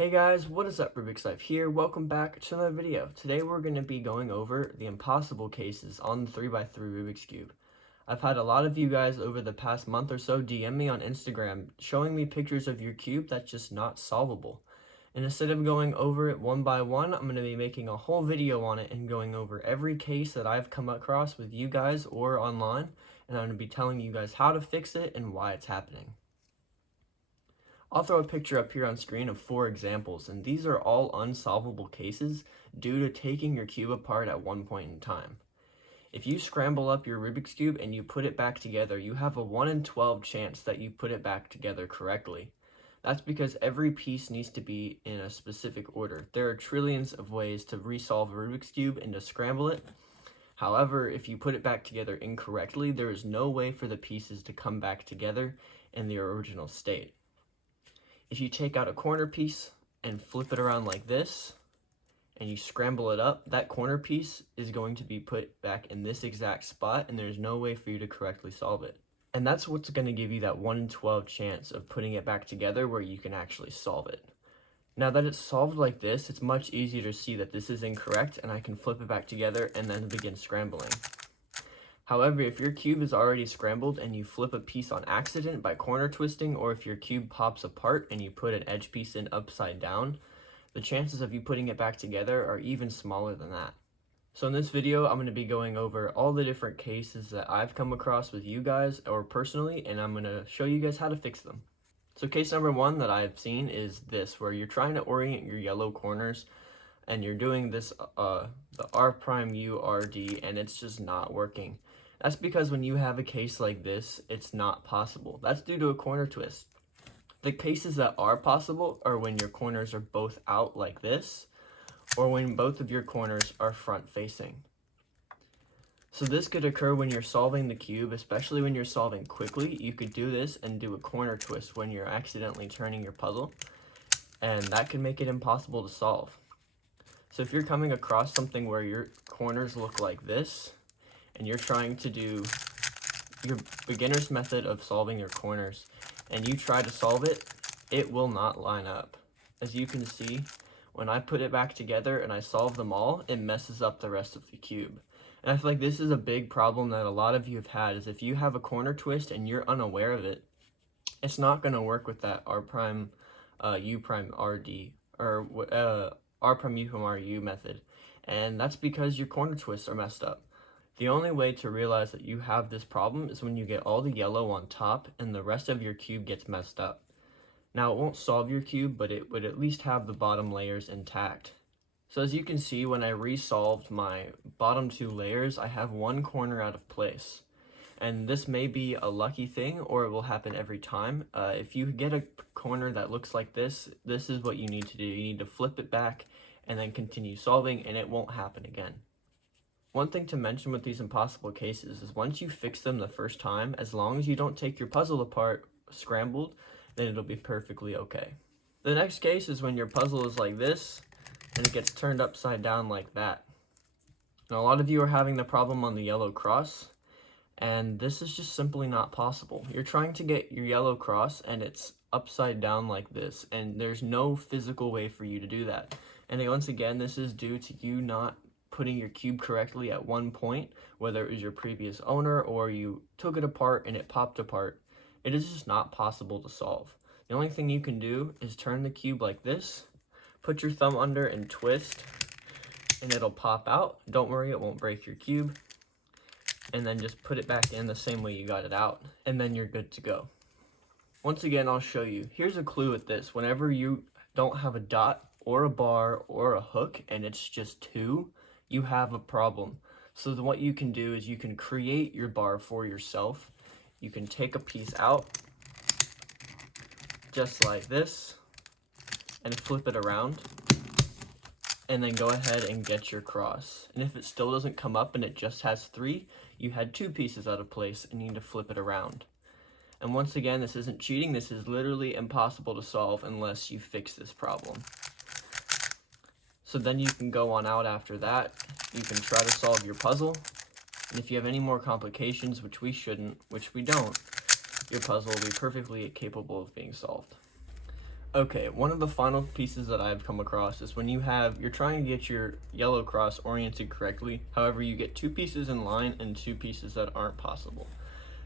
Hey guys, what is up? RubiksLife here. Welcome back to another video. Today we're going to be going over the impossible cases on the 3x3 Rubik's Cube. I've had a lot of you guys over the past month or so DM me on Instagram showing me pictures of your cube that's just not solvable. And instead of going over it one by one, I'm going to be making a whole video on it and going over every case that I've come across with you guys or online. And I'm going to be telling you guys how to fix it and why it's happening. I'll throw a picture up here on screen of 4 examples, and these are all unsolvable cases due to taking your cube apart at one point in time. If you scramble up your Rubik's Cube and you put it back together, you have a 1 in 12 chance that you put it back together correctly. That's because every piece needs to be in a specific order. There are trillions of ways to resolve a Rubik's Cube and to scramble it. However, if you put it back together incorrectly, there is no way for the pieces to come back together in their original state. If you take out a corner piece and flip it around like this, and you scramble it up, that corner piece is going to be put back in this exact spot, and there's no way for you to correctly solve it. And that's what's going to give you that 1 in 12 chance of putting it back together where you can actually solve it. Now that it's solved like this, it's much easier to see that this is incorrect, and I can flip it back together and then begin scrambling. However, if your cube is already scrambled and you flip a piece on accident by corner twisting, or if your cube pops apart and you put an edge piece in upside down, the chances of you putting it back together are even smaller than that. So in this video, I'm going to be going over all the different cases that I've come across with you guys or personally, and I'm going to show you guys how to fix them. So case number 1 that I've seen is this, where you're trying to orient your yellow corners and you're doing this, the R'(U)RD, and it's just not working. That's because when you have a case like this, it's not possible. That's due to a corner twist. The cases that are possible are when your corners are both out like this, or when both of your corners are front facing. So this could occur when you're solving the cube, especially when you're solving quickly. You could do this and do a corner twist when you're accidentally turning your puzzle, and that can make it impossible to solve. So if you're coming across something where your corners look like this, and you're trying to do your beginner's method of solving your corners, and you try to solve it, it will not line up. As you can see, when I put it back together and I solve them all, it messes up the rest of the cube. And I feel like this is a big problem that a lot of you have had, is if you have a corner twist and you're unaware of it, it's not going to work with that R'(U)RD or R'(U)RU method. And that's because your corner twists are messed up. The only way to realize that you have this problem is when you get all the yellow on top and the rest of your cube gets messed up. Now, it won't solve your cube, but it would at least have the bottom layers intact. So as you can see, when I resolved my bottom 2 layers, I have one corner out of place. And this may be a lucky thing, or it will happen every time. If you get a corner that looks like this is what you need to do. You need to flip it back and then continue solving, and it won't happen again. One thing to mention with these impossible cases is once you fix them the first time, as long as you don't take your puzzle apart scrambled, then it'll be perfectly okay. The next case is when your puzzle is like this and it gets turned upside down like that. Now a lot of you are having the problem on the yellow cross, and this is just simply not possible. You're trying to get your yellow cross and it's upside down like this, and there's no physical way for you to do that. And once again, this is due to you not putting your cube correctly at one point, whether it was your previous owner or you took it apart and it popped apart. It is just not possible to solve. The only thing you can do is turn the cube like this, put your thumb under and twist, and it'll pop out. Don't worry, it won't break your cube. And then just put it back in the same way you got it out, and then you're good to go. Once again, I'll show you. Here's a clue with this. Whenever you don't have a dot or a bar or a hook and it's just 2, you have a problem. So then what you can do is you can create your bar for yourself. You can take a piece out just like this and flip it around, and then go ahead and get your cross. And if it still doesn't come up and it just has 3, you had 2 pieces out of place and you need to flip it around. And once again, this isn't cheating. This is literally impossible to solve unless you fix this problem. So then you can go on out after that. You can try to solve your puzzle. And if you have any more complications, which we shouldn't, which we don't, your puzzle will be perfectly capable of being solved. Okay, one of the final pieces that I've come across is when you're trying to get your yellow cross oriented correctly, however you get 2 pieces in line and 2 pieces that aren't possible.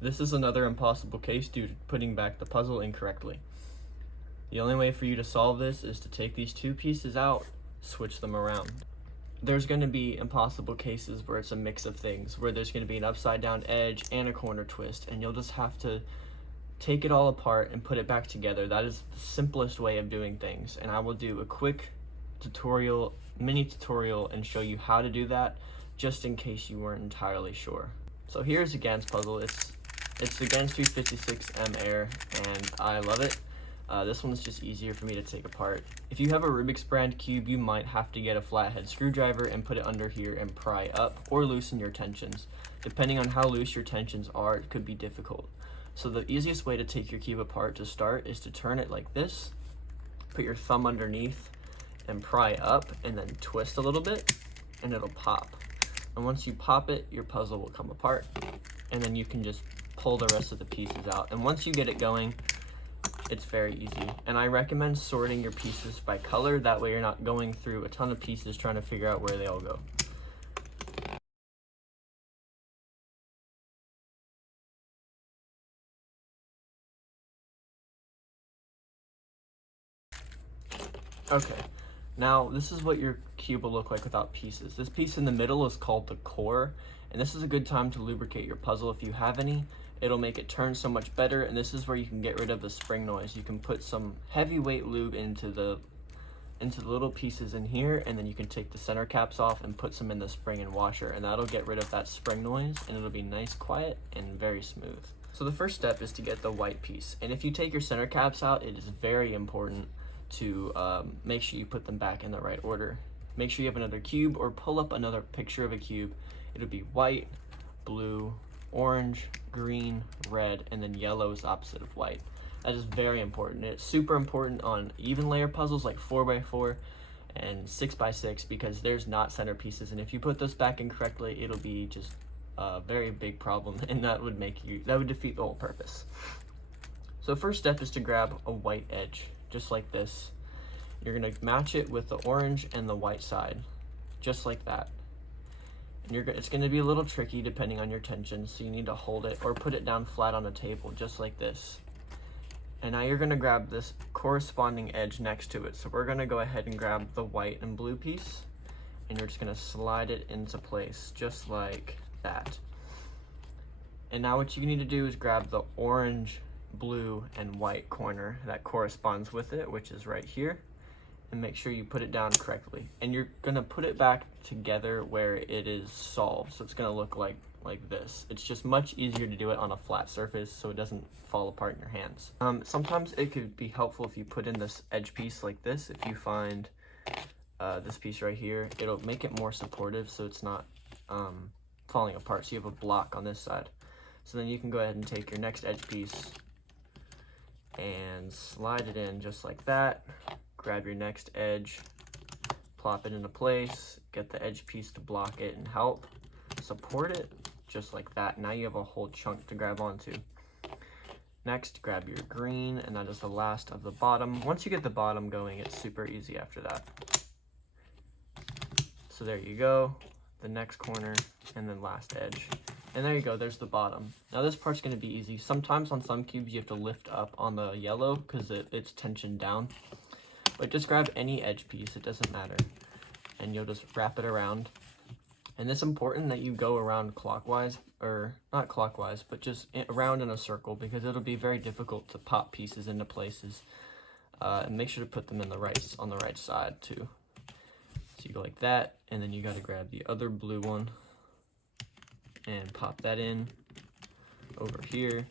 This is another impossible case due to putting back the puzzle incorrectly. The only way for you to solve this is to take these 2 pieces out, switch them around. There's going to be impossible cases where it's a mix of things, where there's going to be an upside down edge and a corner twist, and you'll just have to take it all apart and put it back together. That is the simplest way of doing things, and I will do a quick tutorial, mini tutorial, and show you how to do that, just in case you weren't entirely sure. So here's a Gans puzzle. It's the Gans 356M Air, and I love it. This one's just easier for me to take apart. If you have a Rubik's brand cube, you might have to get a flathead screwdriver and put it under here and pry up, or loosen your tensions. Depending on how loose your tensions are, it could be difficult. So the easiest way to take your cube apart to start is to turn it like this, put your thumb underneath and pry up, and then twist a little bit and it'll pop. And once you pop it, your puzzle will come apart, and then you can just pull the rest of the pieces out. And once you get it going, it's very easy. And I recommend sorting your pieces by color, that way you're not going through a ton of pieces trying to figure out where they all go. Okay, now this is what your cube will look like without pieces. This piece in the middle is called the core, and this is a good time to lubricate your puzzle if you have any. It'll make it turn so much better, and this is where you can get rid of the spring noise. You can put some heavyweight lube into the little pieces in here, and then you can take the center caps off and put some in the spring and washer, and that'll get rid of that spring noise, and it'll be nice, quiet, and very smooth. So the first step is to get the white piece, and if you take your center caps out, it is very important to make sure you put them back in the right order. Make sure you have another cube, or pull up another picture of a cube. It'll be white, blue, orange, green, red, and then yellow is opposite of white. That is very important. It's super important on even layer puzzles like 4x4 and 6x6, because there's not center pieces, and if you put those back incorrectly, it'll be just a very big problem, and that would defeat the whole purpose. So first step is to grab a white edge, just like this. You're going to match it with the orange and the white side, just like that. And it's going to be a little tricky depending on your tension, so you need to hold it or put it down flat on a table, just like this. And now you're going to grab this corresponding edge next to it. So we're going to go ahead and grab the white and blue piece, and you're just going to slide it into place, just like that. And now what you need to do is grab the orange, blue, and white corner that corresponds with it, which is right here, and make sure you put it down correctly. And you're gonna put it back together where it is solved, so it's gonna look like this. It's just much easier to do it on a flat surface so it doesn't fall apart in your hands. Sometimes it could be helpful if you put in this edge piece like this. If you find this piece right here, it'll make it more supportive so it's not falling apart, so you have a block on this side. So then you can go ahead and take your next edge piece and slide it in just like that. Grab your next edge, plop it into place, get the edge piece to block it and help support it, just like that. Now you have a whole chunk to grab onto. Next, grab your green, and that is the last of the bottom. Once you get the bottom going, it's super easy after that. So there you go, the next corner, and then last edge. And there you go, there's the bottom. Now this part's gonna be easy. Sometimes on some cubes you have to lift up on the yellow because it's tensioned down. But just grab any edge piece, it doesn't matter. And you'll just wrap it around. And it's important that you go around clockwise, or not clockwise, but just around in a circle, because it'll be very difficult to pop pieces into places. And make sure to put them on the right side too. So you go like that, and then you gotta grab the other blue one and pop that in over here.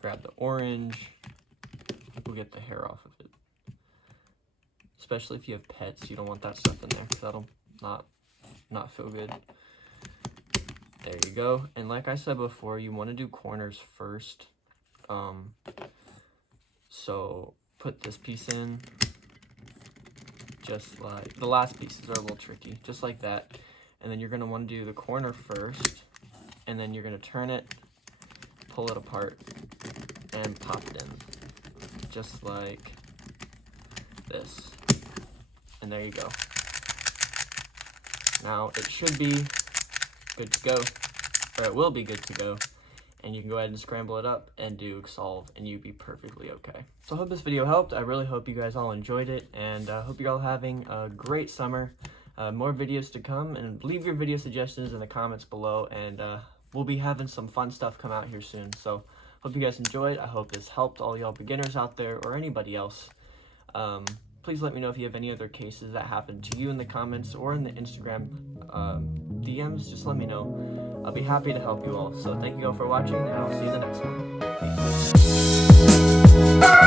Grab the orange. We'll get the hair off of it. Especially if you have pets, you don't want that stuff in there, because that'll not feel good. There you go. And like I said before, you want to do corners first. So put this piece in, just like the last pieces are a little tricky, just like that. And then you're going to want to do the corner first, and then you're going to turn it, pull it apart, and pop it in, just like this. And there you go. Now it should be good to go, or it will be good to go, and you can go ahead and scramble it up and do solve, and you'd be perfectly okay. So I hope this video helped. I really hope you guys all enjoyed it, and I hope you're all having a great summer. More videos to come, and leave your video suggestions in the comments below, and we'll be having some fun stuff come out here soon. So hope you guys enjoyed. I hope this helped all y'all beginners out there, or anybody else. Please let me know if you have any other cases that happened to you in the comments or in the Instagram DMs. Just let me know. I'll be happy to help you all. So thank you all for watching, and I'll see you in the next one. Peace.